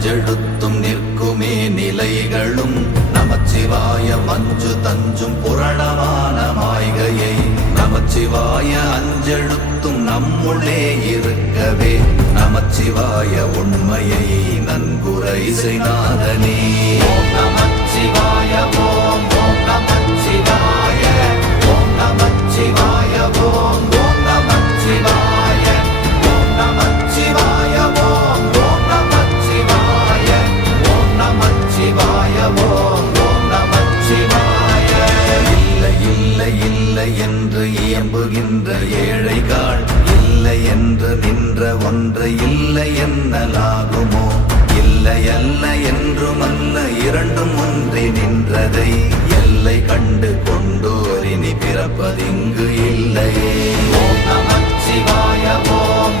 அஞ்செழுத்தும் நிற்குமே நிலைகளும் நமச்சிவாய மஞ்சு தஞ்சும் புரணமான மாய்கையை நமச்சிவாய அஞ்செழுத்தும் நம்முள்ளே இருக்கவே நமச்சிவாய உண்மையை நன்குரை செய்நாதனே. ஓம் நமச்சிவாய ஓம் ஓம் நமச்சிவாய ஓம் நமச்சிவாய ஓம் ஓம் நமச்சிவாய ஓம் நமச்சிவாய ஓம் ஓம் நமச்சிவாய ஓம் நமச்சிவாய ஓம் ஓம் நமச்சிவாய. இல்லை இல்லை இல்லை என்று இயம்புகின்ற ஏழைகாள் இல்லை என்று நின்ற ஒன்றை இல்லை என்னலாகுமோ? இல்லை அல்ல என்றுமல்ல இரண்டும் ஒன்றி நின்றதை எல்லை கண்டு கொண்டோரினி பிறப்பதிங்கு இல்லையே. ஓம் நமச்சிவாய ஓம்